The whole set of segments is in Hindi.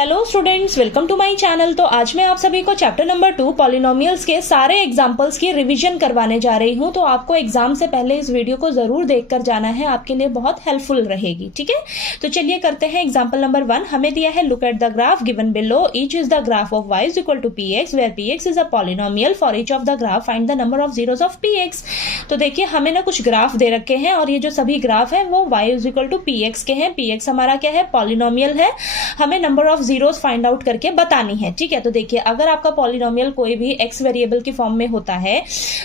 Hello students, welcome to my channel. तो आज मैं आप सभी को चैप्टर नंबर 2 पॉलिनोमियल्स के सारे एग्जांपल्स की रिवीजन करवाने जा रही हूं। तो आपको एग्जाम से पहले इस वीडियो को जरूर देखकर जाना है, आपके लिए बहुत हेल्पफुल रहेगी। ठीक है, तो चलिए करते हैं एग्जांपल नंबर 1। हमें दिया है look at the graph given below, each is the graph of y is equal to px where px is a polynomial, for each of the graph find the number of zeros of px। तो देखिए हमें ना कुछ ग्राफ दे रखे हैं और ये जो सभी ग्राफ है वो y is equal to px के हैं। px हमारा क्या है, पॉलिनोमियल है। हमें number of zeros find out करके बतानी है। ठीक है, तो देखिए अगर आपका पॉलिनोमियल कोई भी x वेरिएबल की फॉर्म में होता है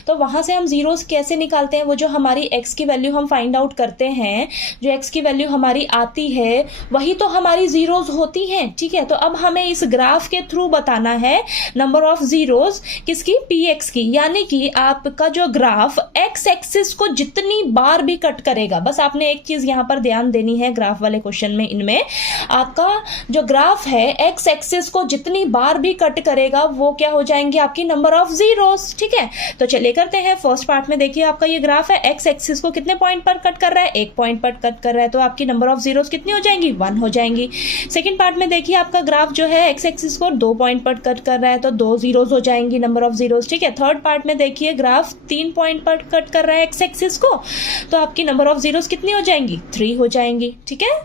तो वहां से हम जीरोस कैसे निकालते हैं, वो जो हमारी x की वैल्यू हम फाइंड आउट करते हैं, जो x की वैल्यू हमारी आती है वही तो हमारी जीरोस होती हैं। ठीक है, तो अब हमें इस ग्राफ के थ्रू बताना है नंबर ऑफ जीरोस किसकी, px की। यानी कि आपका जो ग्राफ x एक्सिस को जितनी बार भी कट करेगा, बस आपने एक चीज यहां पर ध्यान देनी है ग्राफ वाले क्वेश्चन में, इनमें आपका जो ग्राफ है x एक्सिस को जितनी बार भी कट करेगा वो क्या हो जाएंगे, आपकी नंबर ऑफ जीरोस। ठीक है, तो चलिए करते हैं। फर्स्ट पार्ट में देखिए आपका ये ग्राफ है, x एक्सिस को कितने पॉइंट पर कट कर रहा है, एक पॉइंट पर कट कर रहा है, तो आपकी नंबर ऑफ जीरोस कितनी हो जाएंगी, 1 हो जाएंगी। सेकंड पार्ट में देखिए आपका ग्राफ जो है x एक्सिस को 2 पॉइंट पर कट कर रहा है तो 2 जीरोस हो जाएंगी, नंबर ऑफ जीरोस। ठीक है, थर्ड पार्ट में देखिए ग्राफ 3 पॉइंट पर कट कर रहा है x एक्सिस को, तो आपकी नंबर ऑफ जीरोस कितनी हो जाएंगी, 3 हो जाएंगी। ठीक है,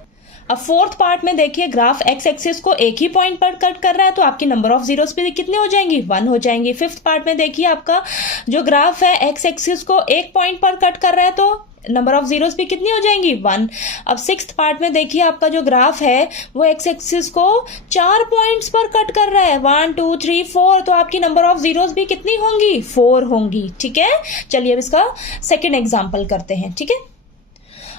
अब फोर्थ पार्ट में देखिए ग्राफ x एक्सिस को एक ही पॉइंट पर कट कर रहा है तो आपकी नंबर ऑफ जीरोस भी कितनी हो जाएंगी, 1 हो जाएंगी। फिफ्थ पार्ट में देखिए आपका जो ग्राफ है x एक्सिस को एक पॉइंट पर कट कर रहा है तो नंबर ऑफ जीरोस भी कितनी हो जाएंगी, 1। अब सिक्स्थ पार्ट में देखिए आपका जो ग्राफ है वो x एक्सिस को 4 पॉइंट्स पर कट कर रहा है, 1 2 3 4, तो आपकी नंबर ऑफ जीरोस भी कितनी होंगी, 4 होंगी। ठीक है, चलिए अब इसका सेकेंड एग्जाम्पल करते हैं। ठीक है,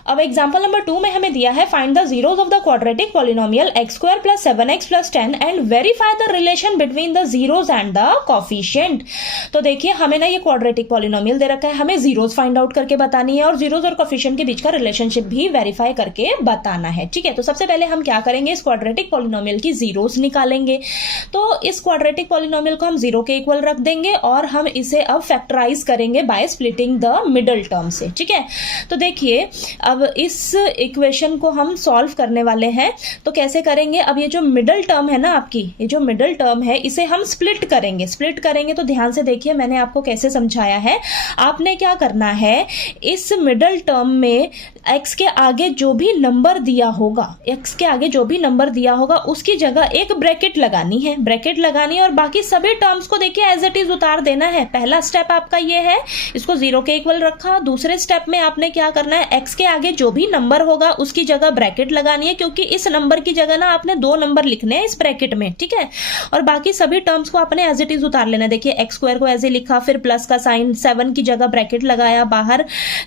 अब एग्जाम्पल नंबर 2 में हमें दिया है find the zeros of the quadratic polynomial x square plus 7x plus 10 and verify the relation between the zeros and the coefficient. तो देखिए हमें ना ये क्वाड्रेटिक पॉलिनोमियल दे रखा है, हमें जीरोस फाइंड आउट करके बतानी है और जीरोस और कोफिशिएंट के बीच का रिलेशनशिप भी वेरीफाई करके बताना है। ठीक है, तो सबसे पहले हम क्या करेंगे, इस क्वाड्रेटिक पॉलिनोमियल की जीरोस निकालेंगे। तो इस क्वाड्रेटिक पॉलिनोमियल को हम 0 के इक्वल रख देंगे और हम इसे अब फैक्टराइज करेंगे by splitting the middle term से। ठीक है, तो देखिए अब इस इक्वेशन को हम सॉल्व करने वाले हैं, तो कैसे करेंगे, अब ये जो मिडल टर्म है ना आपकी, ये जो मिडल टर्म है इसे हम स्प्लिट करेंगे। स्प्लिट करेंगे तो ध्यान से देखिए मैंने आपको कैसे समझाया है। आपने क्या करना है, इस मिडल टर्म में x के आगे जो भी नंबर दिया होगा, x के आगे जो भी नंबर दिया होगा उसकी जगह एक ब्रैकेट लगानी है, ब्रैकेट लगानी है और बाकी सभी टर्म्स को देखिए एज इट इज उतार देना है। पहला स्टेप आपका ये है, इसको 0 के इक्वल रखा। दूसरे स्टेप में आपने क्या करना है, x के आगे जो भी नंबर होगा उसकी जगह ब्रैकेट लगानी है, क्योंकि इस नंबर की जगह ना आपने 2 नंबर लिखने हैं इस ब्रैकेट में। ठीक है, और बाकी सभी टर्म्स को आपने एज इट इज उतार लेना। देखिए x स्क्वायर को ऐसे लिखा, फिर प्लस का साइन, 7 की जगह ब्रैकेट लगाया, बाहर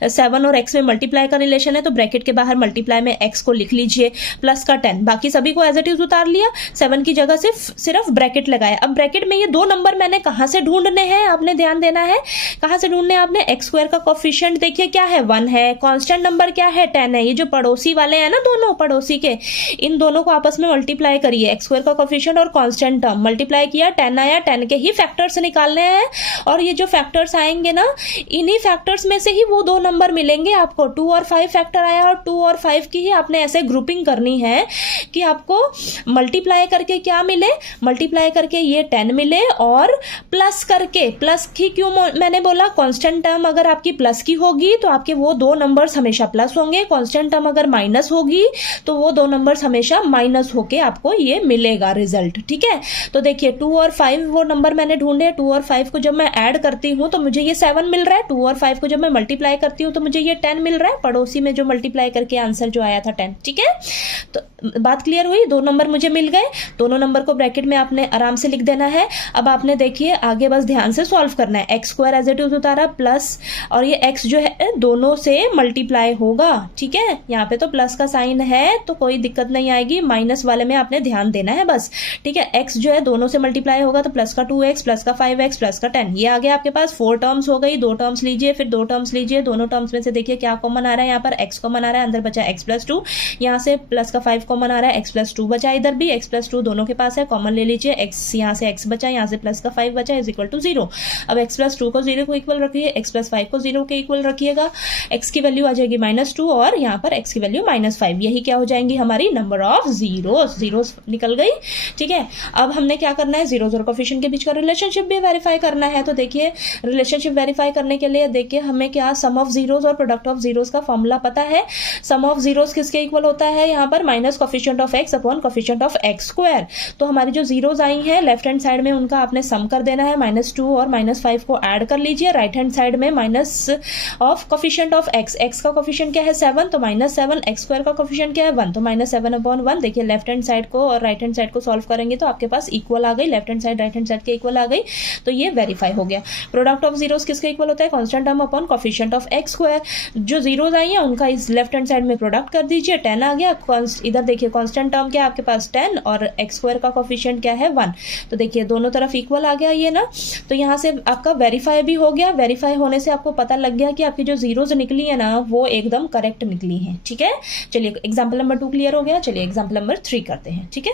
7 और x में मल्टीप्लाई का रिलेशन है तो ब्रैकेट के बाहर मल्टीप्लाई में x को लिख लीजिए, प्लस का 10, बाकी सभी को एज इट इज उतार लिया, 7 की जगह सिर्फ ब्रैकेट लगाया। अब ब्रैकेट में ये 2 नंबर मैंने कहां से ढूंढने हैं, आपने ध्यान देना है कहां से ढूंढने हैं आपने। x स्क्वायर का कोफिशिएंट देखिए क्या है, 1 है, कांस्टेंट नंबर क्या है, 10 है। ये जो पड़ोसी वाले हैं ना, दोनों पड़ोसी के, इन दोनों को आपस में मल्टीप्लाई करिए, एक्स स्क्वायर का कोफिशिएंट और कांस्टेंट टर्म मल्टीप्लाई किया, 10 आया, 10 के ही फैक्टर्स निकालने हैं और ये जो फैक्टर्स आएंगे ना, इन्हीं फैक्टर्स में से ही वो 2 नंबर मिलेंगे आपको। 2 और 5 फैक्टर आया और 2 और 5 की ही आपने ऐसे ग्रुपिंग करनी है कि आपको मल्टीप्लाई करके क्या मिले, मल्टीप्लाई करके ये 10 मिले और प्लस करके, प्लस की क्यों मैंने बोला, कांस्टेंट टर्म अगर आपकी प्लस की होगी तो आपके वो 2 नंबर्स हमेशा प्लस होंगे, कांस्टेंट टर्म अगर माइनस होगी तो वो 2 नंबर्स हमेशा माइनस होके आपको ये मिलेगा रिजल्ट। ठीक है, तो देखिए 2 और 5 वो नंबर मैंने ढूंढे, 2 और 5 को जब मैं ऐड करती हूं तो मुझे ये 7 मिल रहा है, 2 और 5 को जब मैं मल्टीप्लाई करती हूं तो मुझे ये 10 मिल रहा है, पड़ोसी में जो मल्टीप्लाई करके आंसर जो आया था 10। ठीक है, तो बात क्लियर हुई, 2 नंबर मुझे मिल गए, दोनों नंबर को ब्रैकेट में आपने आराम से लिख देना है। अब आपने देखिए आगे बस ध्यान से सॉल्व करना है, x square as it is उतारा, प्लस और ये x जो है दोनों से मल्टीप्लाई होगा। ठीक है, यहाँ पे तो प्लस का साइन है तो कोई दिक्कत नहीं आएगी, माइनस वाले में आपने ध्यान देना है बस। ठीक है, x जो है दोनों से मल्टीप्लाई होगा तो प्लस का 2x प्लस का 5x प्लस का 10, ये आ गया आपके पास। 4 टर्म्स हो गई, 2 टर्म्स लीजिए, फिर 2 टर्म्स लीजिए, दोनों टर्म्स में से देखिए क्या कॉमन आ रहा है, यहाँ पर x कॉमन आ रहा है, अंदर बचा x प्लस 2, यहाँ से प्लस का 5 कॉमन आ रहा है, x प्लस 2 बचा, इधर भी x प्लस 2 दोनों के पास है, कॉमन ले लीजिए, x यहाँ से x बचा, यहाँ से प्लस का 5 बचा, इज इक्वल टू 0। अब x प्लस 2 को 0 को इक्वल रखिए, x प्लस 5 को 0 के इक्वल रखिएगा, x की वैल्यू आ जाएगी -2 और यहाँ पर x की वैल्यू -5, यही क्या हो जाएंगी हमारी नंबर ऑफ जीरोस निकल गई। ठीक है, अब हमने क्या करना है, जीरोस और कोफिशिएंट के बीच का रिलेशनशिप भी वेरीफाई करना है। तो देखिए रिलेशनशिप वेरीफाई करने के लिए देखिए हमें क्या सम ऑफ जीरोस और प्रोडक्ट ऑफ जीरोस का फॉर्मूला पता है। सम ऑफ जीरोस किसके इक्वल होता है, यहाँ पर minus coefficient of x upon coefficient of x square. तो हमारी जो जीरोस आई हैं लेफ्ट हैंड साइड में उनका आपने सम कर देना है, -2 और -5 को ऐड कर लीजिए, राइट हैंड साइड में minus of coefficient of x का कोफिशिएंट क्या है 7, तो -7, x स्क्वायर का कोफिशिएंट क्या है 1, तो -7 अपॉन 1। देखिए लेफ्ट हैंड साइड को और राइट हैंड साइड को सॉल्व करेंगे तो आपके पास इक्वल आ गई, left hand side right hand side के इक्वल आ गई, तो ये वेरीफाई हो गया। प्रोडक्ट ऑफ जीरोस किसके इक्वल होता है, constant term upon coefficient of x square. जो जीरोस आई हैं उनका इस लेफ्ट हैंड साइड में प्रोडक्ट कर दीजिए, 10 आ गया। इधर देखिए कांस्टेंट टर्म क्या है आपके पास 10 और x स्क्वायर का कोफिशिएंट क्या है 1, तो देखिए दोनों तरफ इक्वल आ गया ये ना। तो यहाँ से आपका वेरीफाई भी हो गया, वेरीफाई होने से आपको पता लग गया कि आपकी जो जीरोस निकली है ना वो एकदम करेक्ट निकली है। ठीक है, चलिए एग्जाम्पल नंबर 2 क्लियर हो गया, चलिए एग्जाम्पल नंबर 3 करते हैं। ठीक है,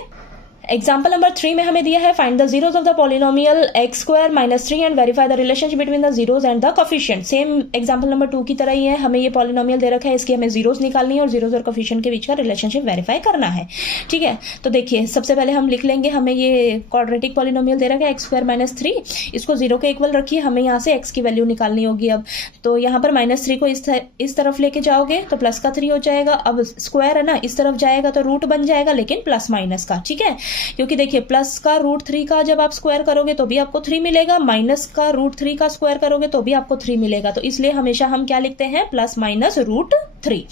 एग्जाम्पल नंबर 3 में हमें दिया है find the zeros of the polynomial x square -3 and verify the relationship between the zeros and the coefficient. Same example number 2 की तरह ही है, हमें ये पॉलिनोमियल दे रखा है, इसकी हमें जीरोस निकालनी है और जीरोस और कोफिशिएंट के बीच का रिलेशनशिप वेरीफाई करना है। ठीक है, तो देखिए सबसे पहले हम लिख लेंगे, हमें ये क्वाड्रेटिक पॉलिनोमियल दे रखा है x स्क्वायर -3, इसको 0 के इक्वल रखिए, हमें यहाँ से x की वैल्यू निकालनी होगी। अब तो यहाँ पर -3 को इस तरफ लेके जाओगे तो प्लस का 3 हो जाएगा, अब स्क्वायर है ना इस तरफ जाएगा तो रूट बन जाएगा लेकिन प्लस माइनस का। ठीक है, क्योंकि देखिए प्लस का √3 का जब आप स्क्वायर करोगे तो भी आपको 3 मिलेगा, माइनस का √3 का स्क्वायर करोगे तो भी आपको 3 मिलेगा, तो इसलिए हमेशा हम क्या लिखते हैं प्लस माइनस √3।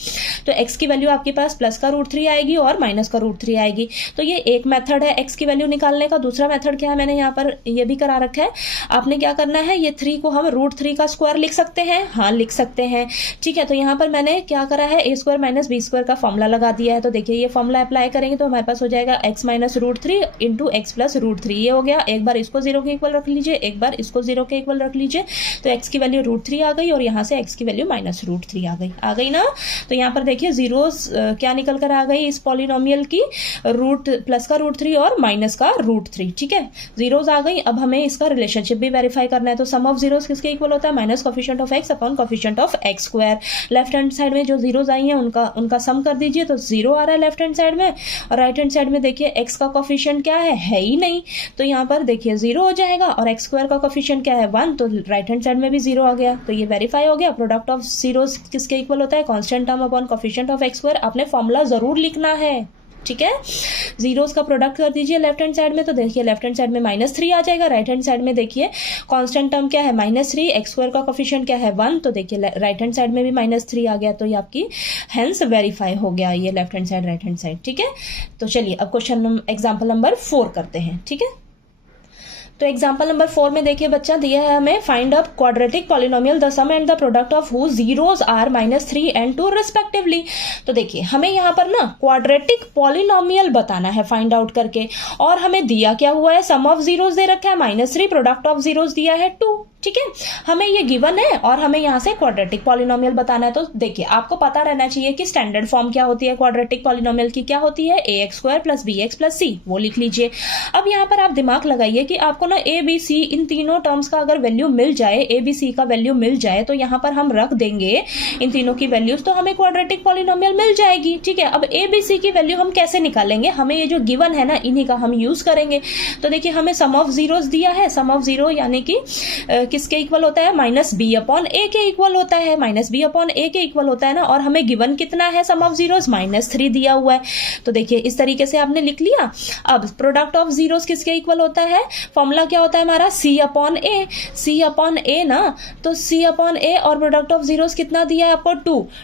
तो x की वैल्यू आपके पास प्लस का √3 आएगी और माइनस का √3 आएगी। तो ये एक मेथड है x की वैल्यू निकालने का। दूसरा मेथड क्या है, मैंने यहाँ पर ये भी करा रखा है, आपने क्या करना है, ये 3 को हम √3 का स्क्वायर लिख सकते हैं, हाँ लिख सकते हैं। ठीक है, तो यहाँ पर मैंने क्या करा है, a square minus b square का फॉर्मूला लगा दिया है। तो देखिए ये फॉर्मूला अप्लाई करेंगे तो हमारे पास हो जाएगा x minus √3 into x plus √3, ये हो गया। एक बार इसको 0 के इक्वल रख लीजिए, एक बार इसको 0 के इक्वल रख लीजिए, तो x की वैल्यू √3 आ गई और यहाँ से x की वैल्यू -√3 आ गई ना। तो यहाँ पर देखिए जीरोस क्या निकल कर आ गई इस पॉलिनोमियल की, प्लस का √3 और माइनस का √3। ठीक है, जीरोस आ गई। अब हमें इसका रिलेशनशिप भी वेरीफाई करना है। तो सम ऑफ जीरोस किसके इक्वल होता है, minus coefficient of x upon coefficient of x square. Left hand side में जो जीरोस आई हैं उनका सम कर दीजिए, तो 0 आ रहा है लेफ्ट हैंड साइड में, और राइट हैंड साइड में देखिए x का कोफिशिएंट क्या है ही नहीं, तो यहाँ पर देखिए 0 हो जाएगा, और x स्क्वायर का कोफिशिएंट क्या है 1, तो राइट हैंड साइड में भी 0 आ गया, तो ये वेरीफाई हो गया। प्रोडक्ट ऑफ जीरोस किसके इक्वल होता है, constant term upon coefficient of x square. आपने फॉर्मूला जरूर लिखना है। ठीक है, जीरोस का प्रोडक्ट कर दीजिए लेफ्ट हैंड साइड में, तो देखिए लेफ्ट हैंड साइड में -3 आ जाएगा, राइट हैंड साइड में देखिए कांस्टेंट टर्म क्या है -3, x स्क्वायर का कोफिशिएंट क्या है 1, तो देखिए राइट हैंड साइड में भी -3 आ गया, तो ये आपकी हेंस वेरीफाई हो गया ये left hand side right hand side. ठीक है, तो चलिए अब क्वेश्चन एग्जाम्पल नंबर 4 करते हैं। ठीक है, तो एग्जाम्पल नंबर 4 में देखिए बच्चा दिया है हमें find up quadratic polynomial the sum and the product of who zeros are -3 and 2 respectively. तो देखिए हमें यहाँ पर ना क्वाड्रेटिक पॉलिनोमियल बताना है फाइंड आउट करके, और हमें दिया क्या हुआ है, सम ऑफ जीरोस दे रखा है -3, प्रोडक्ट ऑफ जीरोस दिया है 2। ठीक है, हमें ये गिवन है और हमें यहाँ से क्वाड्रेटिक पॉलिनोमियल बताना है। तो देखिए आपको पता रहना चाहिए कि स्टैंडर्ड फॉर्म क्या होती है क्वाड्रेटिक पॉलिनोमियल की, क्या होती है ax square plus bx plus c, वो लिख लीजिए। अब यहाँ पर आप दिमाग लगाइए कि आपको ना a b c इन तीनों टर्म्स का अगर वैल्यू मिल जाए, a b c का वैल्यू मिल जाए, तो यहाँ पर हम रख देंगे इन तीनों की वैल्यूज, तो हमें क्वाड्रेटिक पॉलिनोमियल मिल जाएगी। ठीक है, अब a b c की वैल्यू हम कैसे निकालेंगे, हमें ये जो गिवन है ना इन्हीं का हम यूज करेंगे। तो देखिए हमें सम ऑफ जीरोस दिया है, सम ऑफ जीरो यानी कि किसके इक्वल होता है, -b अपॉन a के इक्वल होता है, -b अपॉन a के इक्वल होता है ना, और हमें गिवन कितना है सम ऑफ जीरोस -3 दिया हुआ है। तो देखिए इस तरीके से आपने लिख लिया। अब प्रोडक्ट ऑफ जीरोस किसके इक्वल होता है, फॉर्मूला क्या होता है हमारा c अपॉन a ना, तो c अपॉन a और प्रोडक्ट ऑफ जीरोस कितना दिया है आपको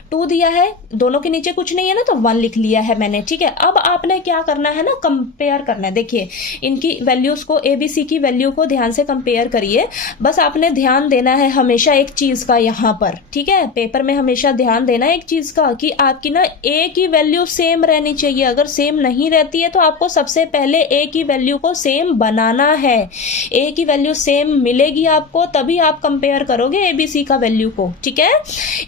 2 दिया है, दोनों के नीचे कुछ नहीं है ना, तो 1 लिख लिया है मैंने। ठीक है, अब आपने क्या करना है ना, कंपेयर करना है। देखिए इनकी वैल्यूज को, a b c की वैल्यू को ध्यान से कंपेयर करिए। बस आपने ध्यान देना है हमेशा एक चीज का यहाँ पर, ठीक है, पेपर में हमेशा ध्यान देना है एक चीज का कि आपकी ना a की वैल्यू सेम रहनी चाहिए। अगर सेम नहीं रहती है तो आपको सबसे पहले a की वैल्यू को सेम बनाना है। a की वैल्यू सेम मिलेगी आपको तभी आप कंपेयर करोगे a b c का वैल्यू को। ठीक है,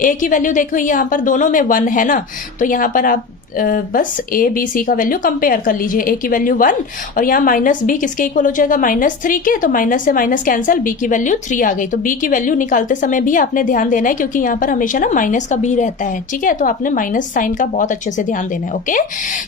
a की वैल्यू देखो यहाँ पर दोनों में 1 है ना, तो यहाँ पर आप बस ए बी सी का वैल्यू कंपेयर कर लीजिए। ए की वैल्यू 1 और यहाँ माइनस बी किसके इक्वल हो जाएगा, -3 के, तो माइनस से माइनस कैंसिल, बी की वैल्यू 3 आ गई। तो बी की वैल्यू निकालते समय भी आपने ध्यान देना है, क्योंकि यहाँ पर हमेशा ना माइनस का बी रहता है, ठीक है, तो आपने माइनस साइन का बहुत अच्छे से ध्यान देना है। ओके,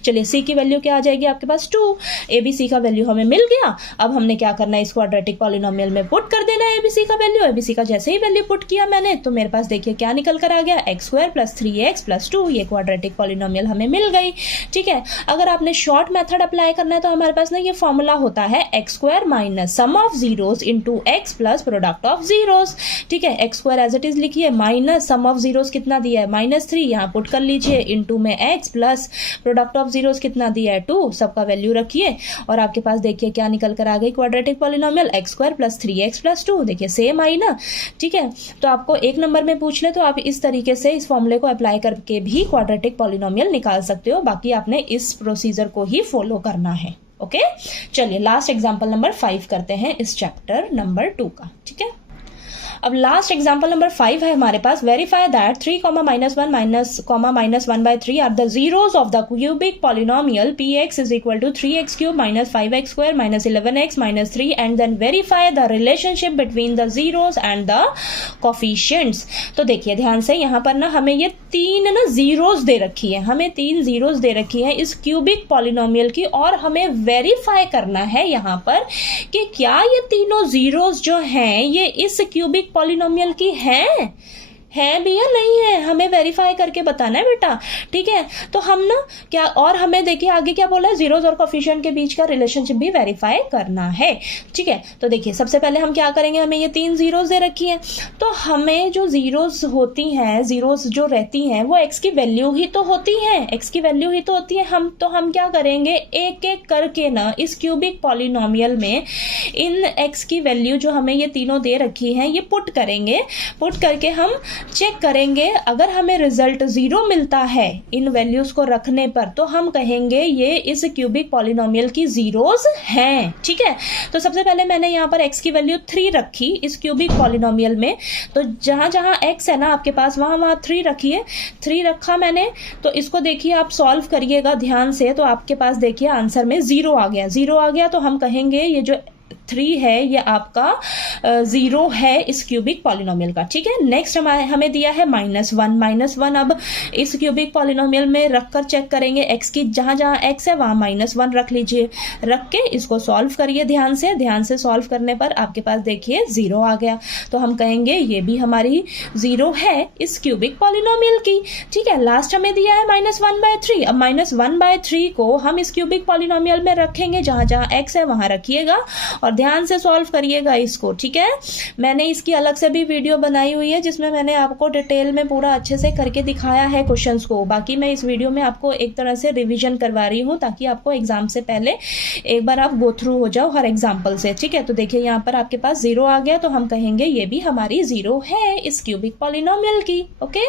चलिए सी की वैल्यू क्या आ जाएगी आपके पास 2। ए बी सी का वैल्यू हमें मिल गया। अब हमने क्या करना है, इस क्वाड्रेटिक पॉलिनोमियल में पुट कर देना है ए बी सी का वैल्यू। ए बी सी का जैसे ही वैल्यू पुट किया मैंने, तो मेरे पास देखिए क्या निकल कर आ गया, x² + 3x + 2, ये क्वाड्रेटिक पॉलिनोमियल हमें मिल गई। ठीक है, अगर आपने शॉर्ट मेथड अप्लाई करना है तो हमारे पास ना ये फॉर्मूला होता है x² - sum of zeros into x plus product of zeros. ठीक है, x² एज इट इज लिखिए, माइनस सम ऑफ जीरोस कितना दिया है -3, यहाँ पुट कर लीजिए, इंटू में x plus product of zeros कितना दिया है 2, सबका वैल्यू रखिए और आपके पास देखिए क्या निकल कर आ गई, क्वाड्रेटिक पॉलिनोमियल x² + 3x + 2। देखिए सेम आई ना। ठीक है, तो आपको एक नंबर में पूछ ले तो आप इस तरीके से इस फॉर्मूले को अप्लाई करके भी क्वाड्रेटिक पॉलिनोमियल निकाल सकते हो। बाकी आपने इस प्रोसीजर को ही फॉलो करना है। ओके, चलिए लास्ट एग्जांपल नंबर 5 करते हैं इस चैप्टर नंबर 2 का। ठीक है, अब लास्ट एग्जांपल नंबर 5 है हमारे पास, verify that 3, -1 -1/3 are the zeros of the cubic polynomial px = 3x³ - 5x² - 11x - 3 and then verify the relationship between the zeros and the coefficients. तो देखिए ध्यान से, यहाँ पर ना हमें ये 3 ना जीरोस दे रखी है, हमें 3 जीरोस दे रखी है इस क्यूबिक पॉलिनोमियल की, और हमें वेरीफाई करना है यहाँ पर कि क्या ये तीनों जीरोस जो हैं ये इस क्यूबिक पॉलिनोमियल की है भी या नहीं है, हमें वेरीफाई करके बताना है बेटा। ठीक है, तो हम ना क्या, और हमें देखिए आगे क्या बोला है, जीरोस और कोफिशिएंट के बीच का रिलेशनशिप भी वेरीफाई करना है। ठीक है, तो देखिए सबसे पहले हम क्या करेंगे, हमें ये 3 जीरोस दे रखी है, तो हमें जो जीरोस होती हैं, जीरोस जो रहती हैं वो x की वैल्यू ही तो होती है, x की वैल्यू ही तो होती है। हम क्या करेंगे, एक एक करके ना इस क्यूबिक पॉलिनोमियल में इन x की वैल्यू जो हमें ये तीनों दे रखी है ये पुट करेंगे। पुट करके हम चेक करेंगे, अगर हमें रिजल्ट 0 मिलता है इन वैल्यूज को रखने पर, तो हम कहेंगे ये इस क्यूबिक पॉलिनोमियल की जीरोस हैं। ठीक है, तो सबसे पहले मैंने यहाँ पर x की वैल्यू 3 रखी इस क्यूबिक पॉलिनोमियल में, तो जहां जहां x है ना आपके पास वहां 3 रखिए। 3 रखा मैंने, तो इसको देखिए आप सॉल्व करिएगा ध्यान से, तो आपके पास देखिए आंसर में 0 आ गया। 0 आ गया तो हम कहेंगे ये जो 3 है ये आपका 0 है इस क्यूबिक पॉलिनोमियल का। ठीक है, नेक्स्ट हमें दिया है -1। अब इस क्यूबिक पॉलिनोमियल में रखकर चेक करेंगे, x की जहां जहां x है वहां -1 रख लीजिए, रख के इसको सॉल्व करिए ध्यान से सॉल्व करने पर आपके पास देखिए 0 आ गया, तो हम कहेंगे ये भी हमारी 0 है इस क्यूबिक पॉलिनोमियल की। ठीक है, लास्ट हमें दिया है -1/3। अब -1/3 को हम इस क्यूबिक पॉलिनोमियल में रखेंगे, जहां जहां x है वहां रखिएगा और ध्यान से सॉल्व करिएगा इसको। ठीक है, मैंने इसकी अलग से भी वीडियो बनाई हुई है जिसमें मैंने आपको डिटेल में पूरा अच्छे से करके दिखाया है क्वेश्चंस को। बाकी मैं इस वीडियो में आपको एक तरह से रिवीजन करवा रही हूँ ताकि आपको एग्जाम से पहले एक बार आप गो थ्रू हो जाओ हर एग्जाम्पल से। ठीक है, तो देखिए यहाँ पर आपके पास 0 आ गया, तो हम कहेंगे ये भी हमारी 0 है इस क्यूबिक पॉलिनोमियल की। ओके,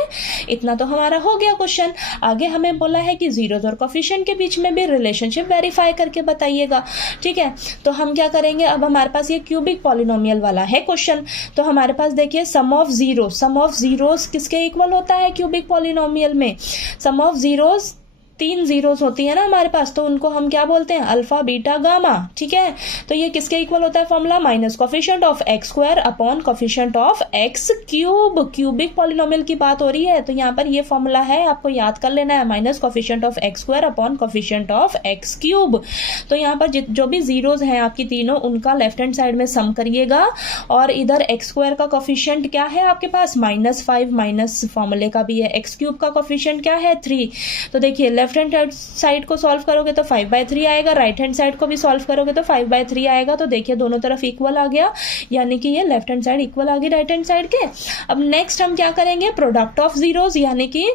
इतना तो हमारा हो गया क्वेश्चन। आगे हमें बोला है कि जीरोस और कोफिशिएंट के बीच में भी रिलेशनशिप वेरीफाई करके बताइएगा। ठीक है, तो हम क्या करेंगे, अब हमारे पास ये क्यूबिक पॉलिनोमियल वाला है क्वेश्चन, तो हमारे पास देखिए सम ऑफ जीरोस किसके इक्वल होता है क्यूबिक पॉलिनोमियल में, सम ऑफ जीरोस 3 जीरोस होती है ना हमारे पास, तो उनको हम क्या बोलते हैं, अल्फा बीटा गामा। ठीक है, तो ये किसके इक्वल होता है formula, minus coefficient of x² upon coefficient of x³। Cubic polynomial की बात हो रही है, तो यहाँ पर ये फॉर्मूला है, आपको याद कर लेना है, minus coefficient of x² upon coefficient of x³। तो यहाँ पर जो भी जीरोस हैं आपकी तीनों, उनका लेफ्ट हैंड साइड में सम करिएगा, और इधर x² का कोफिशिएंट क्या है आपके पास -5, माइनस फॉर्मूले का भी है, x³ का कोफिशिएंट क्या है 3। तो देखिए लेफ्ट हैंड साइड को सॉल्व करोगे तो 5/3 आएगा, राइट हैंड साइड को भी सॉल्व करोगे तो 5/3 आएगा। तो देखिए दोनों तरफ इक्वल आ गया, यानी कि ये लेफ्ट हैंड साइड इक्वल आ गई राइट हैंड साइड के। अब नेक्स्ट हम क्या करेंगे, प्रोडक्ट ऑफ जीरोस, यानी कि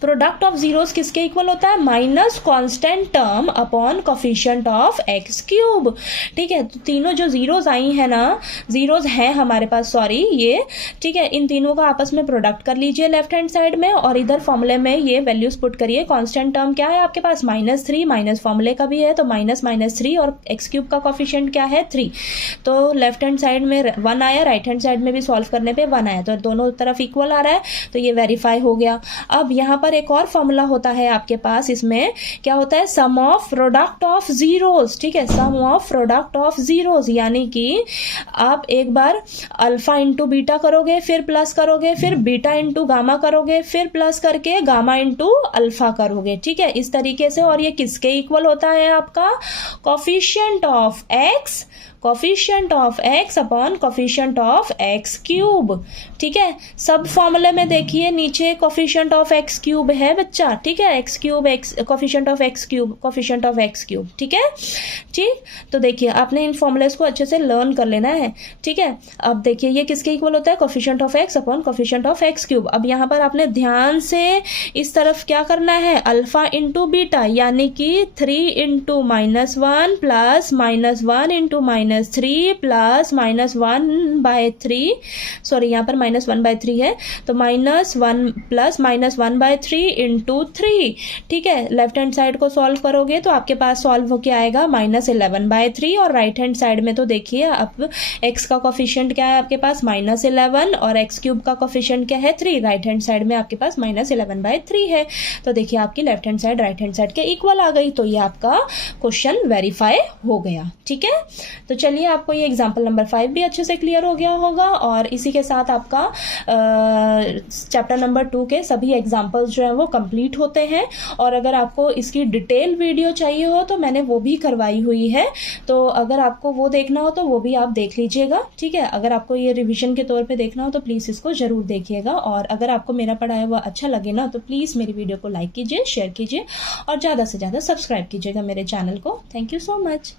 प्रोडक्ट ऑफ जीरोस किसके इक्वल होता है, minus constant term upon coefficient of x³। ठीक है, तो तीनों जो जीरोस आई है ना, जीरोस हैं हमारे पास, सॉरी ये। ठीक है, इन तीनों का आपस में प्रोडक्ट कर लीजिए लेफ्ट हैंड साइड में, और इधर फॉर्मूले में ये वैल्यूज पुट करिए। कांस्टेंट टर्म क्या है आपके पास, -3, माइनस फॉर्मूले का भी है तो -3, और x³ का कोफिशिएंट क्या है 3। तो लेफ्ट हैंड साइड में 1 आया, राइट हैंड साइड में भी सॉल्व करने पे 1 आया, तो दोनों तरफ इक्वल आ रहा है, तो ये वेरीफाई हो गया। अब यहाँ पर एक और फॉर्मूला होता है आपके पास, इसमें क्या होता है, सम ऑफ प्रोडक्ट ऑफ जीरोस, ठीक है, सम ऑफ प्रोडक्ट ऑफ जीरोस, यानी कि आप एक बार अल्फा इंटू बीटा करोगे, फिर प्लस करोगे, फिर बीटा इंटू गामा करोगे, फिर प्लस करके गामा इंटू अल्फा करोगे, ठीक है, इस तरीके से। और ये किसके इक्वल होता है, आपका coefficient of x, coefficient of x upon coefficient of x cube, ठीक है। सब फॉर्मूले में देखिए नीचे कोफिशिएंट ऑफ एक्स क्यूब है बच्चा, ठीक है, x cube x coefficient of x cube, coefficient of x cube, ठीक है। ठीक, तो देखिए आपने इन फॉर्मूलेस को अच्छे से लर्न कर लेना है, ठीक है। अब देखिए ये किसके इक्वल होता है, coefficient of x upon coefficient of x cube. अब यहाँ पर आपने ध्यान से इस तरफ क्या करना है, अल्फा इंटू बीटा, यानी कि 3 into -1 plus -1 into -3 plus -1/3, sorry यहाँ पर -1/3 है, तो -1 प्लस -1/3 इंटू 3, ठीक है। लेफ्ट हैंड साइड को सॉल्व करोगे तो आपके पास सॉल्व होके आएगा -11/3, और राइट हैंड साइड में तो देखिए अब x का कोफिशिएंट क्या है आपके पास, -11, और x क्यूब का कोफिशिएंट क्या है, 3, राइट हैंड साइड में आपके पास -11/3 है। तो देखिए आपकी left hand side right hand side के इक्वल आ गई, तो ये आपका क्वेश्चन वेरीफाई हो गया, ठीक है। तो चलिए आपको ये एग्जाम्पल नंबर 5 भी अच्छे से क्लियर हो गया होगा, और इसी के साथ आपका चैप्टर नंबर 2 के सभी एग्जाम्पल्स जो हैं वो कंप्लीट होते हैं। और अगर आपको इसकी डिटेल वीडियो चाहिए हो तो मैंने वो भी करवाई हुई है, तो अगर आपको वो देखना हो तो वो भी आप देख लीजिएगा, ठीक है। अगर आपको ये रिवीजन के तौर पे देखना हो तो प्लीज़ इसको ज़रूर देखिएगा, और अगर आपको मेरा पढ़ाया हुआ अच्छा लगे ना तो प्लीज़ मेरी वीडियो को लाइक कीजिए, शेयर कीजिए, और ज़्यादा से ज़्यादा सब्सक्राइब कीजिएगा मेरे चैनल को। Thank you so much.